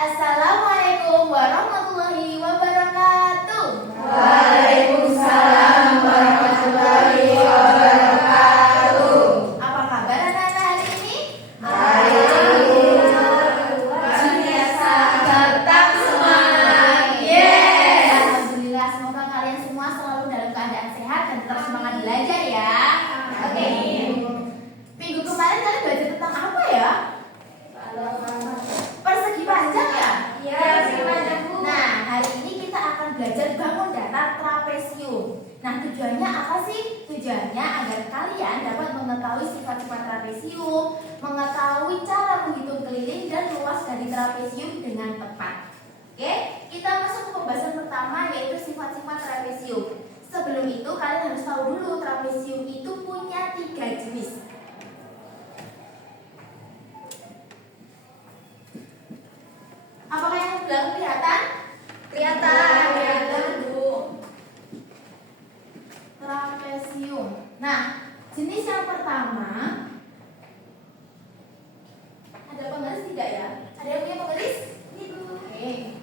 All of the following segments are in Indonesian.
Assalamualaikum warahmatullahi wabarakatuh. Waalaikumsalam warahmatullahi wabarakatuh. Apa kabar anak-anak hari ini? Baik. Luar biasa. Tetap semangat. Yes. Alhamdulillah, semoga kalian semua selalu dalam keadaan sehat dan tetap semangat belajar ya. Oke. Minggu kemarin kalian belajar tentang apa ya? Persegi panjang ya? Iya, semuanya Bu. Nah, hari ini kita akan belajar bangun datar trapesium. Nah, tujuannya apa sih? Tujuannya agar kalian dapat mengetahui sifat-sifat trapesium, mengetahui cara menghitung keliling dan luas dari trapesium dengan tepat. Oke, kita masuk ke pembahasan pertama yaitu sifat-sifat trapesium. Sebelum itu kalian harus tahu dulu trapesium itu punya 3 jenis. Apakah yang belakang kelihatan? Kelihatan Bu. Trapesium. Nah, jenis yang pertama ada penggaris tidak ya? Ada yang punya penggaris? Ini Bu. Oke.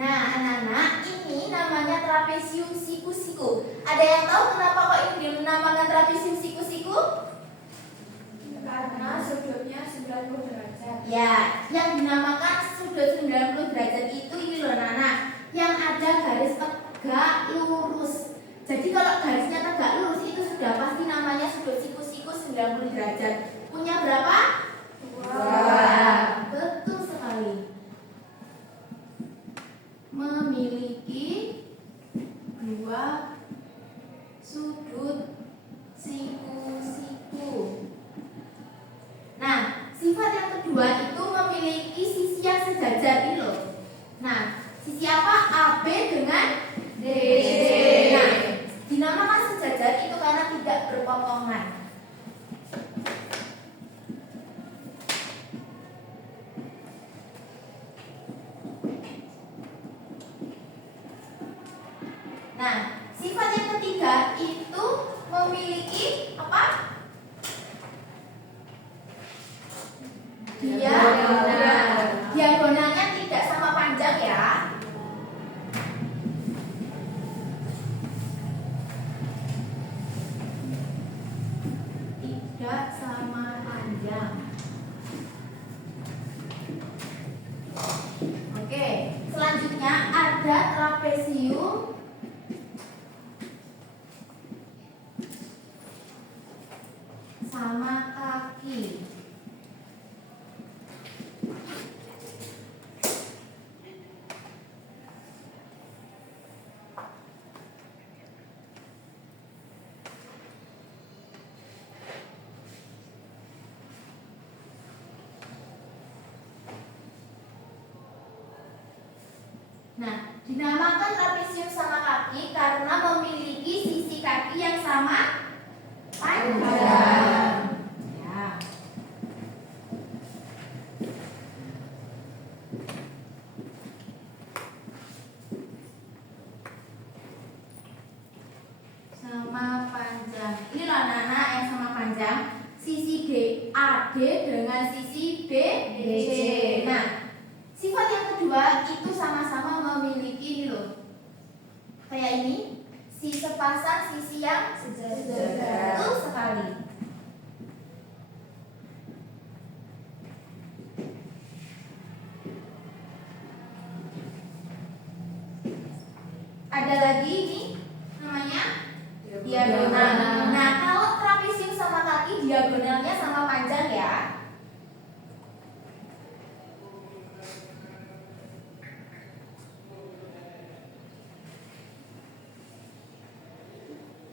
Nah, anak-anak, ini namanya trapesium siku-siku. Ada yang tahu kenapa kok ini dinamakan trapesium siku-siku? Karena sudutnya 90 derajat. Ya, yang dinamakan sudut 90 derajat itu ini loh Nana, yang ada garis tegak lurus. Jadi kalau garisnya tegak lurus itu sudah pasti namanya sudut siku-siku 90 derajat. Punya berapa? 2. Betul sekali. Memiliki 2 sudut siku-siku. Nah, sifat yang kedua itu memiliki sisi yang sejajar ini loh. Nah, sisi apa? AB dengan DC. Nah, dinamakan sejajar itu karena tidak berpotongan. Nah, sifat yang ketiga itu memiliki apa? Diagonal. Diagonalnya tidak sama panjang ya. Tidak sama panjang. Oke, selanjutnya ada trapesium sama kaki. Nah, dinamakan trapesium sama kaki karena memiliki sisi kaki yang sama panjang. Ya. Sama panjang. Ini loh anak-anak yang sama panjang. Sisi AD dengan sisi BC. Nah, sifat yang kedua itu sama-sama memiliki ini loh. Kayak ini, si sepasang sisi yang sejajar. Betul sekali. Ada lagi ini namanya diagonal. Nah, kalau trapesium sama kaki diagonalnya sama panjang ya.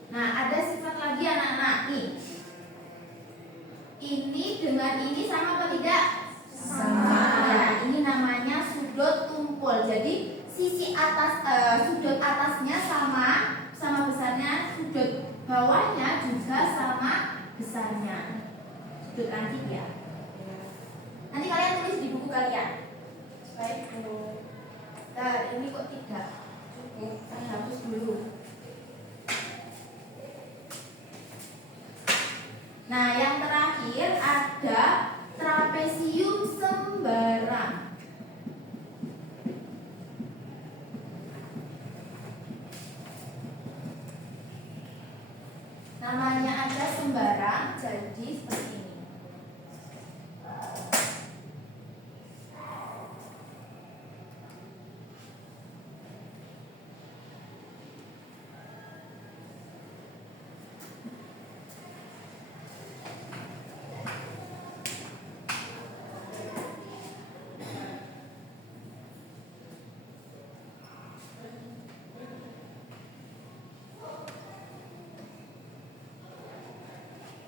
Nah, ada sifat lagi anak-anak nih. dengan ini sama atau tidak? Sama. Nah, ini namanya sudut tumpul. Jadi sisi atas sudut atasnya sama besarnya, sudut bawahnya juga sama besarnya. Sudut antik ya. Nanti kalian tulis di buku kalian. Baik, Bu. Ini kok tidak? Saya hapus dulu. Nah, yang terakhir ada trapesium sembarang. Namanya aja sembarang, jadi seperti ini.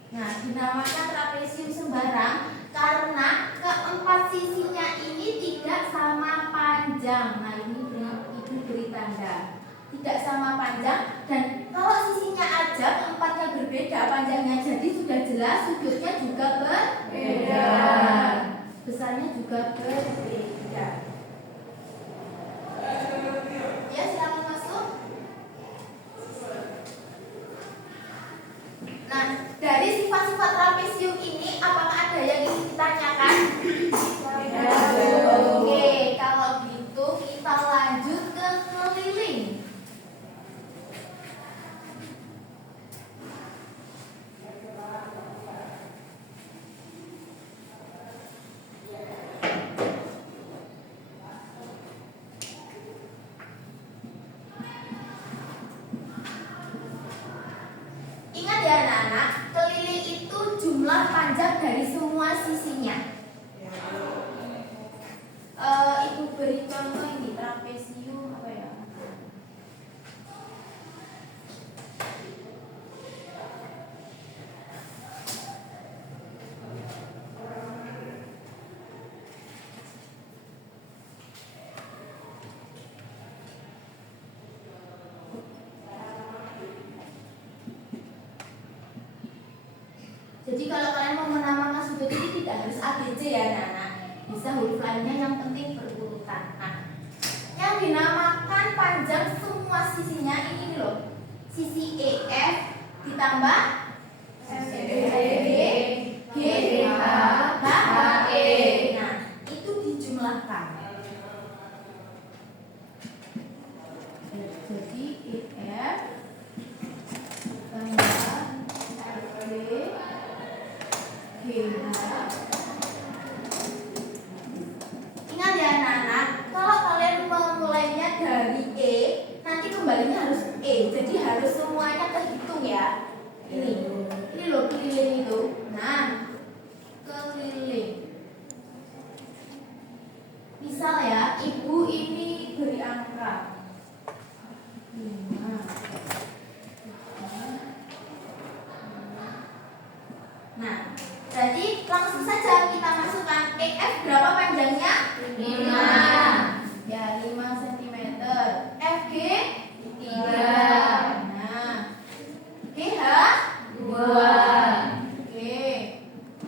Nah, dinamakan trapesium sembarang karena keempat sisinya ini tidak sama panjang. Nah, ini ibu beri tanda. Tidak sama panjang, dan kalau sisinya aja keempatnya berbeda panjangnya, jadi sudah jelas sudutnya juga berbeda. Besarnya juga berbeda. Ya, silakan masuk. Nah, dari sifat-sifat trapesium ini apakah ada yang ingin ditanyakan? Oke, kalau gitu kita lanjut ke keliling. Ingat ya anak-anak, keliling itu jumlah panjang dari semua sisinya. Ibu beri contoh ini trapesium apa ya? Jadi kalau kalian mau menamakan sudut ini tidak harus ABC ya anak-anak. Bisa huruf lainnya, yang penting berurutan. Nah, yang dinamakan panjang semua sisinya ini loh. Sisi EF ditambah FG, GH, HE. Nah, itu dijumlahkan. Jadi EF tambah FG, ingat ya anak-anak, kalau kalian memulainya dari E, nanti kembalinya harus E. Jadi harus semuanya terhitung ya. Ini loh keliling itu. Nah, keliling. Misal ya, ibu ini beri angka 5. Nah, jadi langsung saja kita masukkan EF berapa panjangnya? 5. Ya, 5 cm. FG 3. Nah, GH 2. Oke.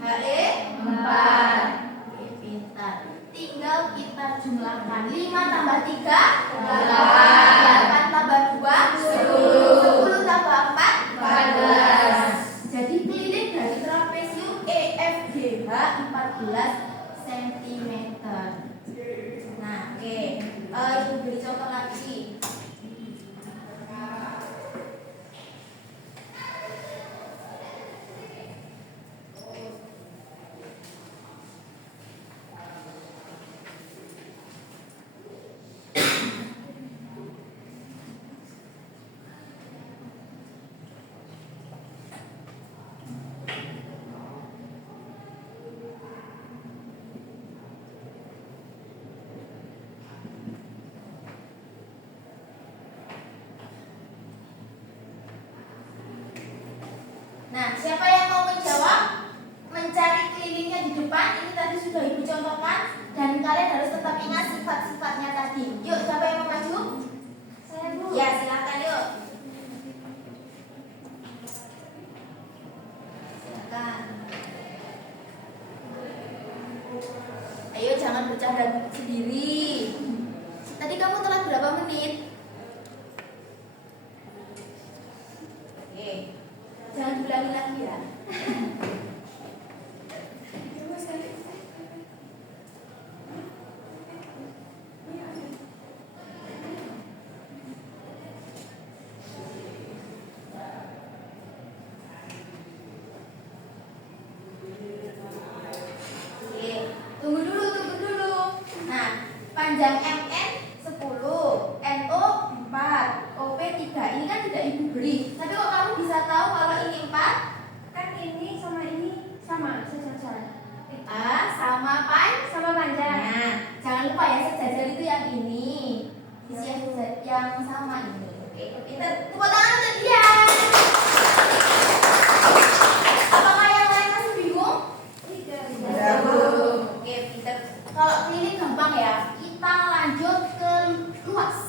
HE 4. Oke, pintar. Tinggal kita jumlahkan. 5 tambah 3 8 tambah 2 10 tambah 4 14. Jadi keliling dari trapesium EFGH 14 cm. Nah, oke. Ibu beri contoh lagi. Nah, siapa yang mau menjawab? Mencari keliling depan ini tadi sudah Ibu contohkan dan kalian harus tetap ingat sifat-sifatnya tadi. Yuk, siapa yang mau maju? Saya Bu. Ya, silakan yuk. Silakan. Ayo, jangan bercanda sendiri. Tadi kamu telat berapa menit? Oke. Jangan diulangi lagi ya. Oke, tunggu dulu. Nah, panjang MN 10, NO 4, OP 3. Ini kan tidak Ibu beri. Tapi kok kamu bisa tahu kalau ini 4? Kan ini sama sejajar. Sama Sama panjang. Nah, jangan lupa ya sejajar itu yang ini. Isi yang sama ini. Oke, pintar. Tepuk tangan untuk dia. Apakah yang lain masih bingung? Tidak. Oke, pintar. Kalau keliling gampang ya. Kita lanjut ke luas.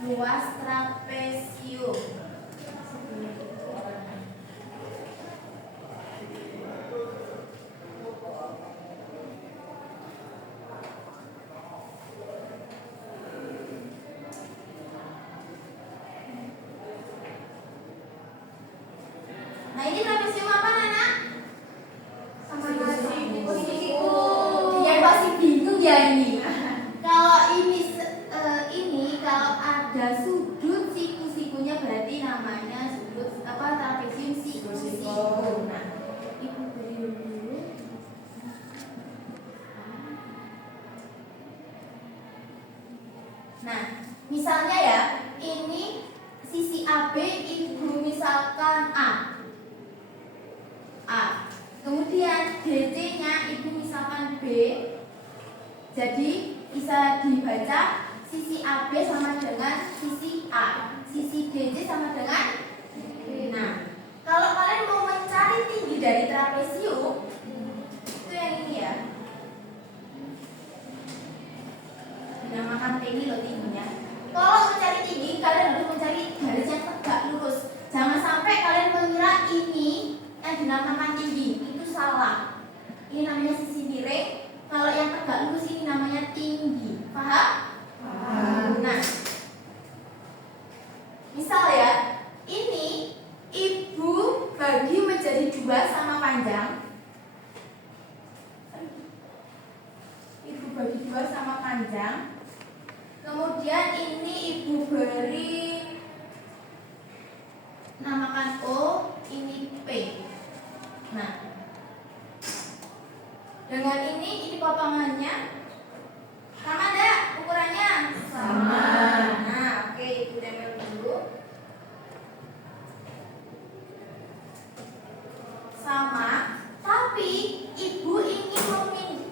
Luas trapesium. Nah, ini trapesium apa, Nana? Siku. Ya masih bingung ya ini. Kalau ini kalau ada sudut siku-sikunya berarti namanya sudut apa trapesium siku-siku. Nah, Ibu beri dulu. Nah, misalnya ya, ini sisi AB Ibu misalkan A. Kemudian DC-nya Ibu misalkan B. Jadi bisa dibaca sisi AB sama dengan sisi A, sisi DC sama dengan B. Nah, kalau kalian mau mencari tinggi dari trapesium, itu yang ini ya. Dinamakan tinggi loh tingginya. Kalau mencari tinggi, kalian harus mencari garis yang tegak lurus. Jangan sampai kalian mengira ini yang dinamakan tinggi, itu salah. Ini namanya sisi miring. Kalau yang tegak lurus ini namanya tinggi. Paham? Nah, misal ya, ini Ibu bagi menjadi 2 sama panjang. Ibu bagi 2 sama panjang. Kemudian ini Ibu beri namakan O, ini P. Nah, dengan ini potongannya sama enggak ukurannya? Sama. Nah, oke, Ibu tempel dulu. Sama, tapi Ibu ingin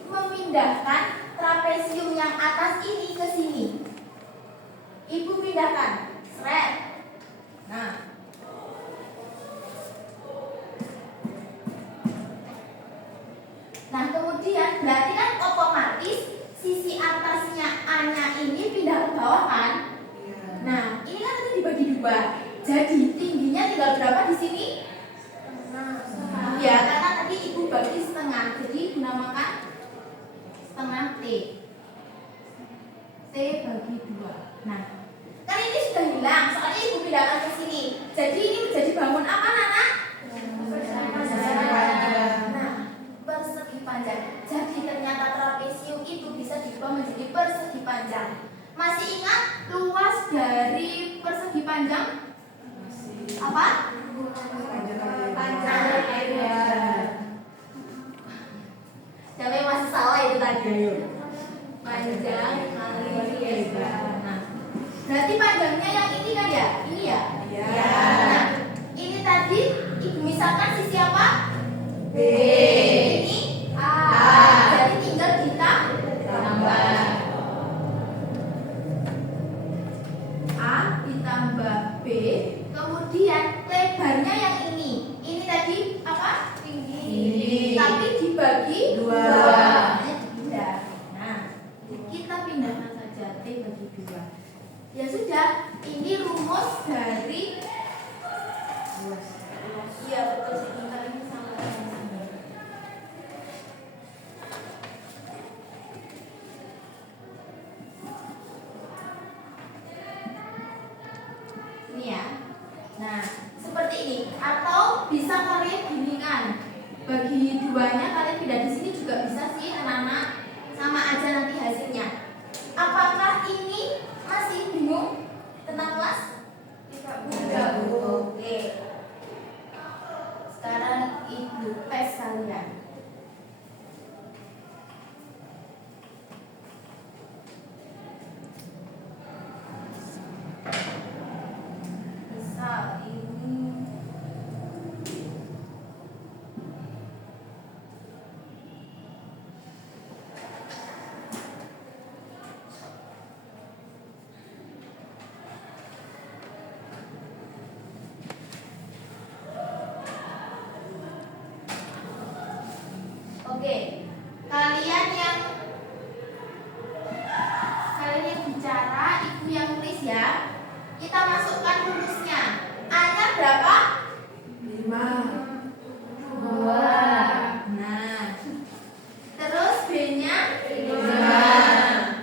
memindahkan trapesium yang atas ini ke sini. Ibu pindahkan, seret. Nah, kemudian berarti kan otomatis sisi atasnya A-nya ini pindah ke bawah kan? Nah, ini kan itu dibagi 2. Jadi tingginya tinggal berapa di sini? Ya, karena tadi Ibu bagi setengah, jadi dinamakan setengah T. T bagi 2. Nah, kan ini sudah hilang, soalnya Ibu pindahkan ke sini. Jadi ini menjadi bangun apa, Nana? Nah, persegi panjang. Jadi ternyata trapesium itu bisa diubah menjadi persegi panjang. Masih ingat luas dari persegi panjang? Apa? Panjang lebar. Siapa yang masih salah itu tadi? Panjang kali lebar. Nah, Ya sudah, ini rumus dari iya betul sekitar ini sama dengan sini. Ini ya. Nah, seperti ini. Atau bisa kalian ginikan. Bagi duanya kalian pindah di sini juga bisa sih anak-anak. Sama aja nanti hasilnya. Apakah ini masih bingung tentang kelas? Tidak, Bu. Oke. Sekarang ibu tes kalian. Misal ini oke, kalian yang bicara, ibu yang tulis ya. Kita masukkan rumusnya. A-nya berapa? 5. 2. Nah, terus B-nya 5.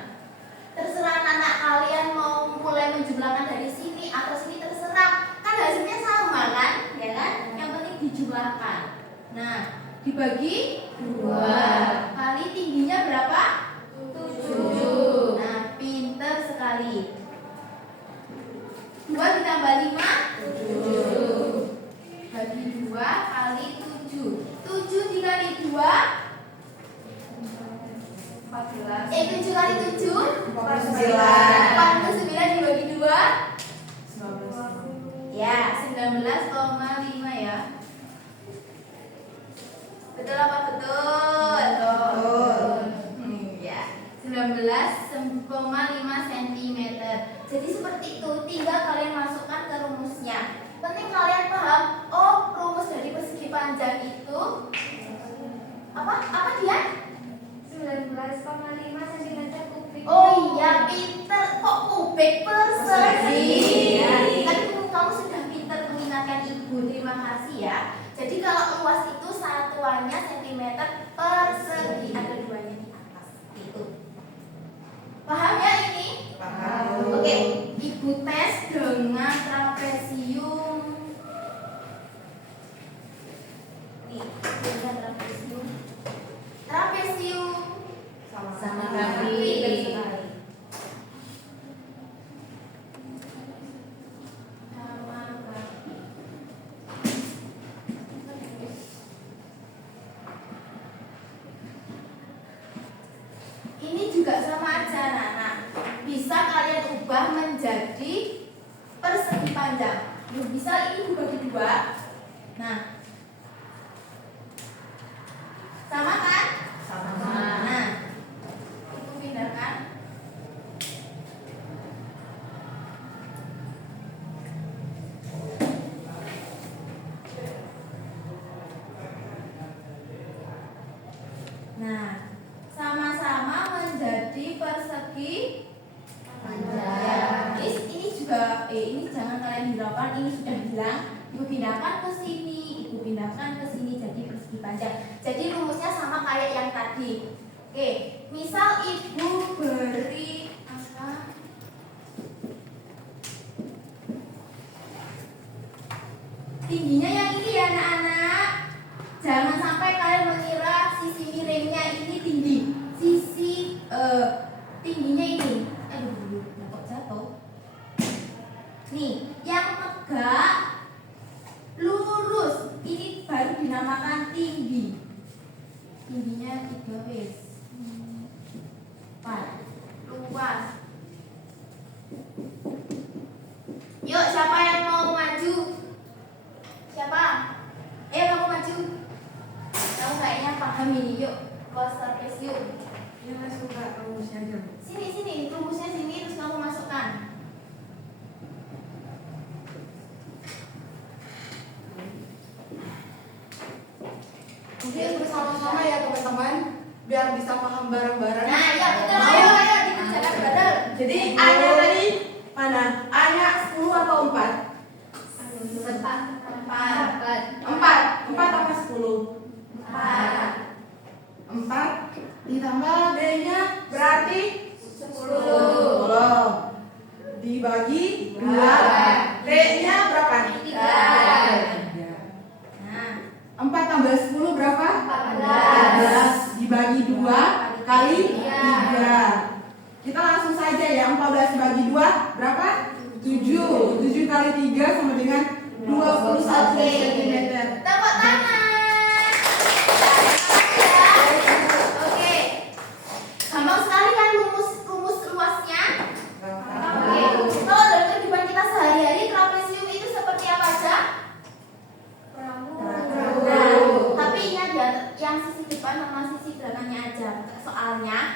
Terserah anak kalian mau mulai menjumlahkan dari sini atau sini terserah. Kan hasilnya sama kan? Ya kan? Yang penting dijumlahkan. Nah, dibagi 2 kali tingginya berapa? 7. Nah, pinter sekali. 2 ditambah 5 7. Bagi 2 kali 7. 7 dikali 2 14. 7 kali 7 49. 49 dibagi 2 19. ya 19,5 ya. Betul apa betul? Betul. Ya 19,5 cm. Jadi seperti itu, tinggal kalian masukkan ke rumusnya. Penting kalian paham, oh rumus dari persegi panjang itu apa dia? 19,5 cm kubik. Oh iya, pinter. Kok kubik persegi? Persegi. Tadi kamu sudah pinter mengingatkan ibu. Terima kasih ya. Jadi kalau luas itu satuannya cm persegi. Ada duanya di atas. Itu. Paham ya ini? Paham. Oke, ibu tes dengan trapesium. Nih, dengan trapesium. Trapesium Sama kaki. kaki. Sama kaki. Ini juga sama aja, Nana. Bisa kalian ubah menjadi persegi panjang. Bisa ini dibagi 2. Nah, sama kan? Sama. Nah, itu pindahkan. Nah, sama-sama menjadi persegi panjang. Ini juga, ini jangan kalian hiraukan, ini sudah bilang. Ibu pindahkan ke sini, ibu pindahkan ke sini jadi persegi panjang. Jadi rumusnya sama kayak yang tadi. Oke, misal ibu beri apa? Tingginya yang ini ya anak-anak. Jangan sampai kalian mengira sisi miringnya ini tinggi. Sisi tingginya ini. Aduh, kok jatuh. Nih, yang tegak lurus. Ini baru dinamakan tinggi. Tingginya 3 wis. 4. Luas. Yuk, siapa yang mau maju? Siapa? Kamu maju. Kamu kayaknya paham ini. Yuk, cos trapesium. Ini langsung ke rumusnya aja. Sini, rumusnya sini terus kamu masukkan. Mungkin bersama-sama ya teman-teman, biar bisa paham bareng-bareng. Nah, ya betul. Ayo dikerjakan bareng. Jadi Ada tadi Mana? A-nya 10 atau 4? 4 apa 10? 4 ditambah B-nya berarti 10 dibagi 2. B-nya berapa nih? 4 tambah 10 berapa? 14 dibagi 2 kali 3. Kita langsung saja ya, 14 bagi 2 berapa? 7. 7 kali 3 sama dengan 21 cm. Tepuk tangan. Oke. Gampang sekali kan rumus luasnya? Oke. Kalau dalam kehidupan kita sehari-hari, trapesium itu seperti apa aja? Nah, tapi ingat ya, yang sisi depan sama sisi belakangnya aja. Soalnya